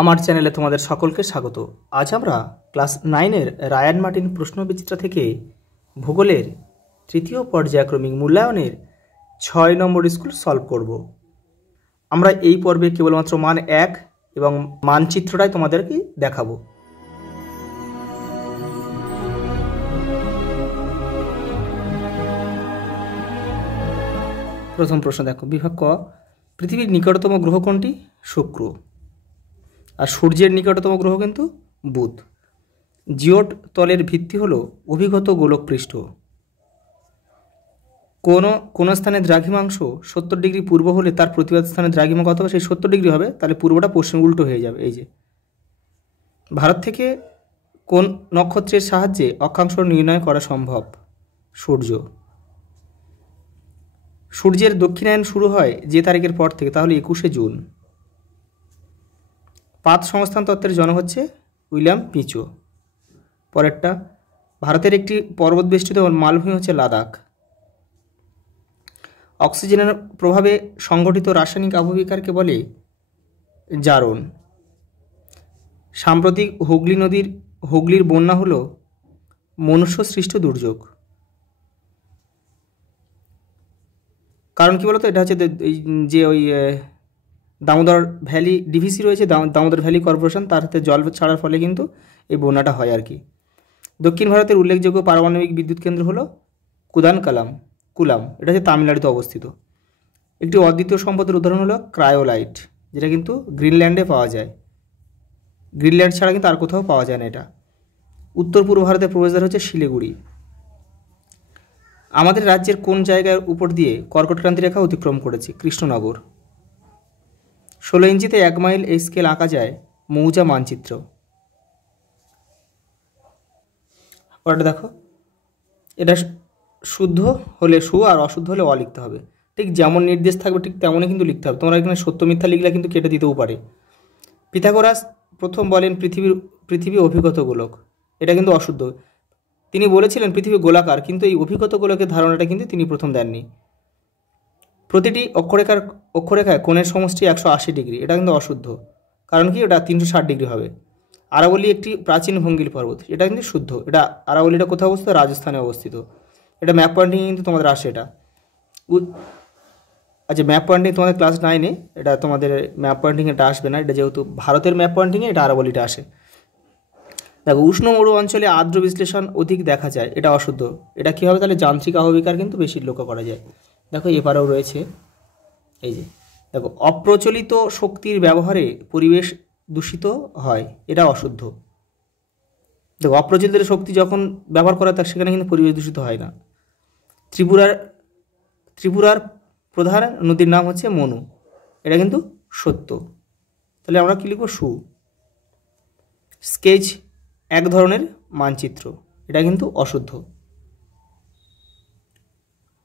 আমার চ্যানেলে তোমাদের সকলকে স্বাগত। আজ আমরা ক্লাস 9-এর রায়ান মার্টিন প্রশ্নবিচিত্রা থেকে ভূগোলের তৃতীয় পর্যায়ক্রমিক মূল্যায়নের 6 নম্বর স্কুল সলভ করব। আমরা এই পর্বে কেবলমাত্র মান 1 এবং মানচিত্রটাই তোমাদেরকে দেখাবো। প্রথম প্রশ্ন দেখো, বিভাগ ক, পৃথিবীর নিকটতম গ্রহ কোনটি? শুক্র। আর সূর্যের নিকটতম গ্রহ কিন্তু বুধ। জিওট তলের ভিত্তি হলো অভিগত গোলকপৃষ্ঠ। কোন স্থানে দ্রাঘিমাংশ 70 ডিগ্রি পূর্ব হলে তার প্রতিবাদ স্থানে দ্রাঘিমা কত হবে? সেই 70 ডিগ্রি হবে, তাহলে পূর্বটা পশ্চিম উল্টো হয়ে যাবে। এই যে ভারত থেকে কোন নক্ষত্রের সাহায্যে অক্ষাংশ নির্ণয় করা সম্ভব? সূর্য। সূর্যের দক্ষিণায়ন শুরু হয় যে তারিখের পর থেকে, তাহলে 21শে জুন। পাত সংস্থান তত্ত্বের জনক হচ্ছে উইলিয়াম পিচো। পরেরটা, ভারতের একটি পর্বতবেষ্টিত মালভূমি হচ্ছে লাদাখ। অক্সিজেনের প্রভাবে সংঘটিত রাসায়নিক আবহবিকারকে বলে জারণ। সাম্প্রতিক হুগলির বন্যা হলো মনুষ্য সৃষ্ট দুর্যোগ। কারণ কি বলতো, এটা হচ্ছে যে ওই দামোদর ভ্যালি ডিভিসি রয়েছে, দামোদর ভ্যালি কর্পোরেশন, তার হাতে জল ছাড়ার ফলে কিন্তু এই বন্যাটা হয় আর কি। দক্ষিণ ভারতের উল্লেখযোগ্য পারমাণবিক বিদ্যুৎ কেন্দ্র হলো কুলাম। এটা হচ্ছে তামিলনাড়ুতে অবস্থিত। একটি অদ্বিতীয় সম্পদের উদাহরণ হলো ক্রায়োলাইট, যেটা কিন্তু গ্রিনল্যান্ডে পাওয়া যায়। গ্রিনল্যান্ড ছাড়া কিন্তু আর কোথাও পাওয়া যায় না এটা। উত্তর পূর্ব ভারতের প্রবেশদ্বার হচ্ছে শিলিগুড়ি। আমাদের রাজ্যের কোন জায়গার উপর দিয়ে কর্কটক্রান্তি রেখা অতিক্রম করেছে? কৃষ্ণনগর। 16 ইঞ্চিতে 1 মাইল এই স্কেল আঁকা যায় মৌজা মানচিত্র। পরেরটা দেখো, এটা শুদ্ধ হলে সু আর অশুদ্ধ হলে অ লিখতে হবে। ঠিক যেমন নির্দেশ থাকবে ঠিক তেমনই কিন্তু লিখতে হবে। তোমরা এখানে সত্য মিথ্যা লিখলে কিন্তু কেটে দিতেও পারে। পিথাগোরাস প্রথম বলেন পৃথিবী অভিগত গোলক, এটা কিন্তু অশুদ্ধ। তিনি বলেছিলেন পৃথিবী গোলাকার, কিন্তু এই অভিগত গোলকের ধারণাটা কিন্তু তিনি প্রথম দেননি। প্রতিটি অক্ষরেখায় কোণের সমষ্টি 180 ডিগ্রি, এটা কিন্তু অশুদ্ধ। কারণ কি, ওটা 360 ডিগ্রি হবে। আরাবলি একটি প্রাচীন ভঙ্গিল পর্বত, এটা কিন্তু শুদ্ধ। এটা আরাবলিটা কোথায় অবস্থিত? রাজস্থানে অবস্থিত। এটা ম্যাপ পয়েন্টিং কিন্তু তোমাদের আসে এটা। আচ্ছা, ম্যাপ পয়েন্টিং তোমাদের ক্লাস 9-এ, এটা তোমাদের ম্যাপ পয়েন্টিং এটা আসবে না, এটা যেহেতু ভারতের ম্যাপ পয়েন্টিংয়ে এটা আরাবলিটা আসে। দেখো, উষ্ণ মরু অঞ্চলে আর্দ্র বিশ্লেষণ অধিক দেখা যায়, এটা অশুদ্ধ। এটা কী হবে তাহলে? যান্ত্রিক আবহবিকার কিন্তু বেশি লক্ষ্য করা যায়। দেখো এবারেও রয়েছে, এই যে দেখো, অপ্রচলিত শক্তির ব্যবহারে পরিবেশ দূষিত হয়, এটা অশুদ্ধ। দেখো, অপ্রচলিত শক্তি যখন ব্যবহার করা হয় সেখানে কিন্তু পরিবেশ দূষিত হয় না। ত্রিপুরার প্রধান নদীর নাম হচ্ছে মনু, এটা কিন্তু সত্য। তাহলে আমরা কী লিখব? সু। স্কেচ এক ধরনের মানচিত্র, এটা কিন্তু অশুদ্ধ।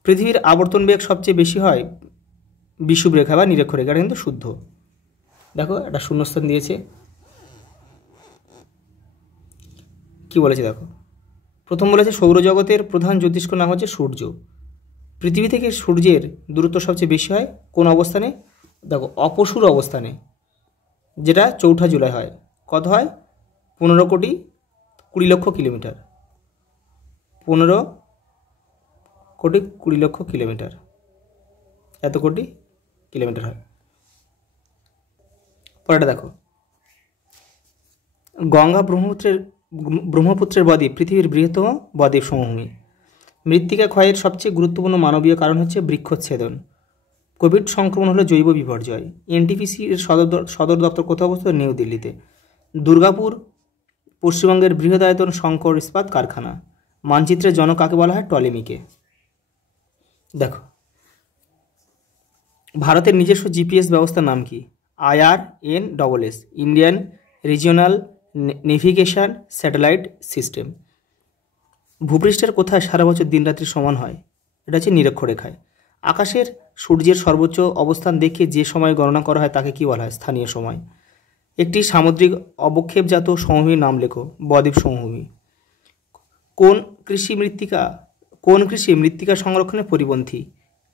পৃথিবীর আবর্তন বেগ সবচেয়ে বেশি হয় বিষুবরেখা বা নিরক্ষরেখা, এটা কিন্তু শুদ্ধ। দেখো, এটা শূন্যস্থান দিয়েছে। কি বলেছে দেখো, প্রথম বলেছে সৌরজগতের প্রধান জ্যোতিষ্ক নাম হচ্ছে সূর্য। পৃথিবী থেকে সূর্যের দূরত্ব সবচেয়ে বেশি হয় কোন অবস্থানে? দেখো, অপসূর অবস্থানে, যেটা 4 জুলাই হয়। কত হয়? 15,20,00,000 কিলোমিটার। 15,20,00,000 কিলোমিটার, এত কোটি কিলোমিটার হয়। পরেটা দেখো, গঙ্গা ব্রহ্মপুত্রের বদ্বীপ পৃথিবীর বৃহত্তম বদ্বীপ সমভূমি। মৃত্তিকা ক্ষয়ের সবচেয়ে গুরুত্বপূর্ণ মানবীয় কারণ হচ্ছে বৃক্ষচ্ছেদন। কোভিড সংক্রমণ হলো জৈব বিপর্যয়। এনটিপিসি এর সদর দপ্তর কোথাও অবস্থিত? নিউ দিল্লিতে। দুর্গাপুর পশ্চিমবঙ্গের বৃহদায়তন শঙ্কর ইস্পাত কারখানা। মানচিত্রের জনক কাকে বলা হয়? টলেমিকে। দেখো, ভারতের নিজস্ব জিপিএস ব্যবস্থার নাম কি? IRNSS, Indian regional navigation satellite system. ভূপৃষ্ঠের কোথায় সারা বছর দিনরাত্রি সমান হয়? এটা হচ্ছে নিরক্ষরেখায়। আকাশের সূর্যের সর্বোচ্চ অবস্থান দেখে যে সময় গণনা করা হয় তাকে কি বলা হয়? স্থানীয় সময়। একটি সামুদ্রিক অবক্ষেপজাত সমভূমির নাম লেখো। বদ্বীপ সমভূমি। কোন কৃষি মৃত্তিকা সংরক্ষণের পরিপন্থী?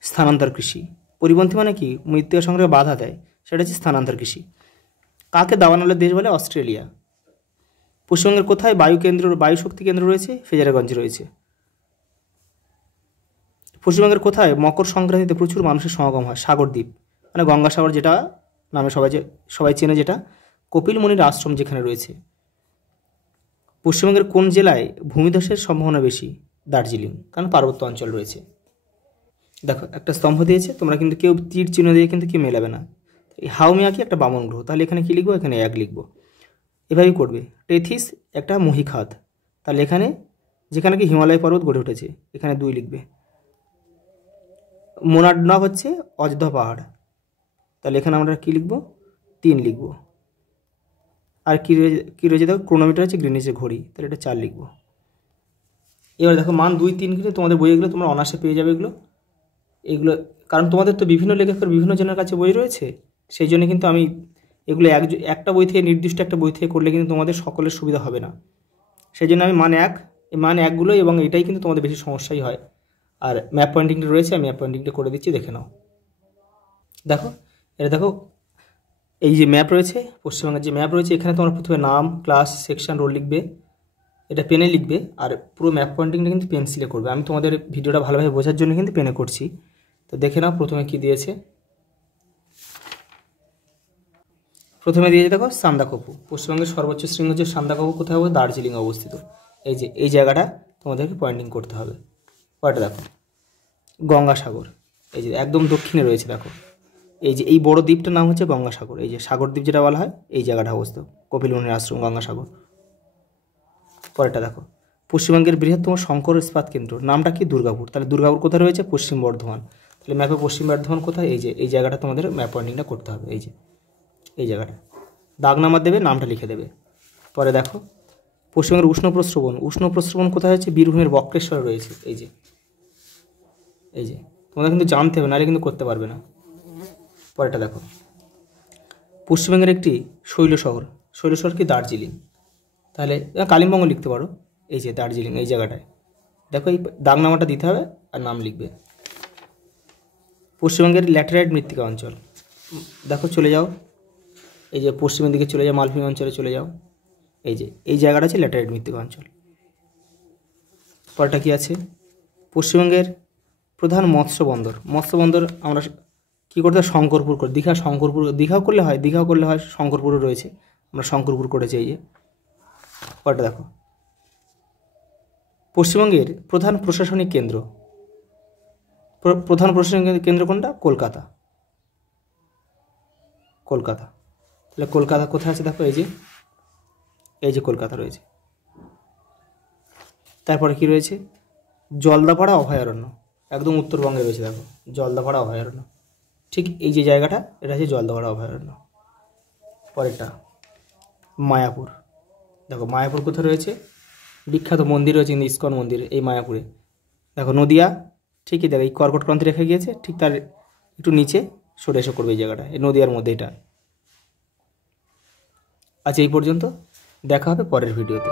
স্থানান্তর কৃষি। পরিপন্থী মানে কি? মৃত্তিকা সংগ্রহে বাধা দেয়, সেটা হচ্ছে স্থানান্তর কৃষি। কাকে দাবানলের দেশ বলে? অস্ট্রেলিয়া। পশ্চিমবঙ্গের কোথায় বায়ু শক্তি কেন্দ্র রয়েছে? ফ্রেজারগঞ্জে রয়েছে। পশ্চিমবঙ্গের কোথায় মকর সংক্রান্তিতে প্রচুর মানুষের সমাগম হয়? সাগরদ্বীপ, মানে গঙ্গাসাগর যেটা নামে সবাই চেনে, যেটা কপিল মুনির আশ্রম যেখানে রয়েছে। পশ্চিমবঙ্গের কোন জেলায় ভূমিধসের সম্ভাবনা বেশি? দার্জিলিং, কারণ পার্বত্য অঞ্চল রয়েছে। দেখো একটা স্তম্ভ দিয়েছে, তোমরা কিন্তু কেউ তীর চিহ্ন দিয়ে কিন্তু কেউ মেলাবে না। এই হাউমিয়া কি একটা বামন গ্রহ, তাহলে এখানে কী লিখবো? এখানে 1 লিখবো। এভাবেই করবে। টেথিস একটা মহীখাত, তাহলে এখানে যেখানে কি হিমালয় পর্বত গড়ে উঠেছে এখানে 2 লিখবে। মোনাডনা হচ্ছে অযোধ্যা পাহাড়, তাহলে এখানে আমরা কী লিখবো? 3 লিখবো। আর কী রয়েছে দেখো, ক্রোনোমিটার হচ্ছে গ্রিনিচের ঘড়ি, তাহলে এটা 4 লিখবো। এবার দেখো মান 2, 3 কিন্তু তোমাদের বইগুলো তোমরা অনার্সে পেয়ে যাবে এগুলো কারণ তোমাদের তো বিভিন্ন লেখকের বিভিন্ন জনের কাছে বই রয়েছে, সেই জন্য কিন্তু আমি এগুলো একটা বই থেকে নির্দিষ্ট একটা বই থেকে করলে কিন্তু তোমাদের সকলের সুবিধা হবে না। সেই জন্য আমি মান 1গুলো এবং এটাই কিন্তু তোমাদের বেশি সমস্যাই হয়। আর ম্যাপ পয়েন্টিংটা রয়েছে, আমি ম্যাপ পয়েন্টিংটা করে দিচ্ছি, দেখে নাও। দেখো এটা দেখো, এই যে ম্যাপ রয়েছে, পশ্চিমবঙ্গের যে ম্যাপ রয়েছে, এখানে তোমরা প্রথমে নাম, ক্লাস, সেকশন, রোল লিখবে, এটা পেনে লিখবে। আর পুরো ম্যাপ পয়েন্টিংটা কিন্তু পেন্সিলে করবে। আমি তোমাদের ভিডিওটা ভালোভাবে বোঝার জন্য কিন্তু পেনে করছি। তো দেখে নাও প্রথমে কি দিয়েছে। প্রথমে দিয়েছে দেখো সান্দাকফু। পশ্চিমবঙ্গের সর্বোচ্চ শৃঙ্গ যে সান্দাকফু কোথায় হবে? দার্জিলিং অবস্থিত। এই যে এই জায়গাটা তোমাদেরকে পয়েন্টিং করতে হবে। পরেরটা দেখো গঙ্গাসাগর, এই যে একদম দক্ষিণে রয়েছে। দেখো এই যে এই বড় দ্বীপটার নাম হচ্ছে গঙ্গাসাগর। এই যে সাগরদ্বীপ যেটা বলা হয়, এই জায়গাটা অবস্থিত, কপিল মুনির আশ্রম, গঙ্গাসাগর। পরেরটা দেখো পশ্চিমবঙ্গের বৃহত্তম শঙ্কর ইস্পাত কেন্দ্র নামটা কি? দুর্গাপুর। তাহলে দুর্গাপুর কোথায় রয়েছে? পশ্চিম বর্ধমান। তাহলে ম্যাপে পশ্চিম বর্ধমান কোথায়? এই যে এই জায়গাটা তোমাদের ম্যাপ পয়েন্টিংটা করতে হবে। এই যে এই জায়গাটা দাগ নাম্বার দেবে, নামটা লিখে দেবে। পরে দেখো পশ্চিমবঙ্গের উষ্ণ প্রস্রবণ কোথায় হচ্ছে? বীরভূমের বক্রেশ্বরে রয়েছে। এই যে তোমাদের কিন্তু জানতে হবে, নাহলে কিন্তু করতে পারবে না। পরেরটা দেখো পশ্চিমবঙ্গের একটি শৈল শহর কি? দার্জিলিং। তাহলে কালিম্পং লিখতে পারো। এই যে দার্জিলিং, এই জায়গাটায় দেখো এই দাগ নামাটা দিতে হবে আর নাম লিখবে। পশ্চিমবঙ্গের ল্যাটেরাইট মৃত্তিকা অঞ্চল, দেখো চলে যাও, এই যে পশ্চিমের দিকে চলে যাও, মালভূমি অঞ্চলে চলে যাও। এই যে এই জায়গাটা আছে ল্যাটেরাইট মৃত্তিকা অঞ্চল। পরটা কি আছে? পশ্চিমবঙ্গের প্রধান মৎস্য বন্দর আমরা কী করতে হয়? শঙ্করপুর করে। দীঘাও করলে হয়, শঙ্করপুরও রয়েছে, আমরা শঙ্করপুর করেছি। এই যে পরটা দেখো পশ্চিমবঙ্গের প্রধান প্রশাসনিক কেন্দ্র কোনটা? কলকাতা। তাহলে কলকাতা কোথায় আছে? দেখো এই যে কলকাতা রয়েছে। তারপরে কি রয়েছে? জলদাপাড়া অভয়ারণ্য, একদম উত্তরবঙ্গে রয়েছে। দেখো জলদাপাড়া অভয়ারণ্য, ঠিক এই যে জায়গাটা, এটা হচ্ছে জলদাপাড়া অভয়ারণ্য। পরেরটা মায়াপুর। দেখো মায়াপুর কোথায় রয়েছে? বিখ্যাত মন্দির রয়েছে কিন্তু ইস্কন মন্দির, এই মায়াপুরে। দেখো নদিয়া, ঠিকই দেখো এই কর্কট ক্রান্তি রেখে গিয়েছে, ঠিক তার একটু নিচে সরে এসে করবে এই জায়গাটা, এই নদিয়ার মধ্যে এটা। আচ্ছা এই পর্যন্ত, দেখা হবে পরের ভিডিওতে।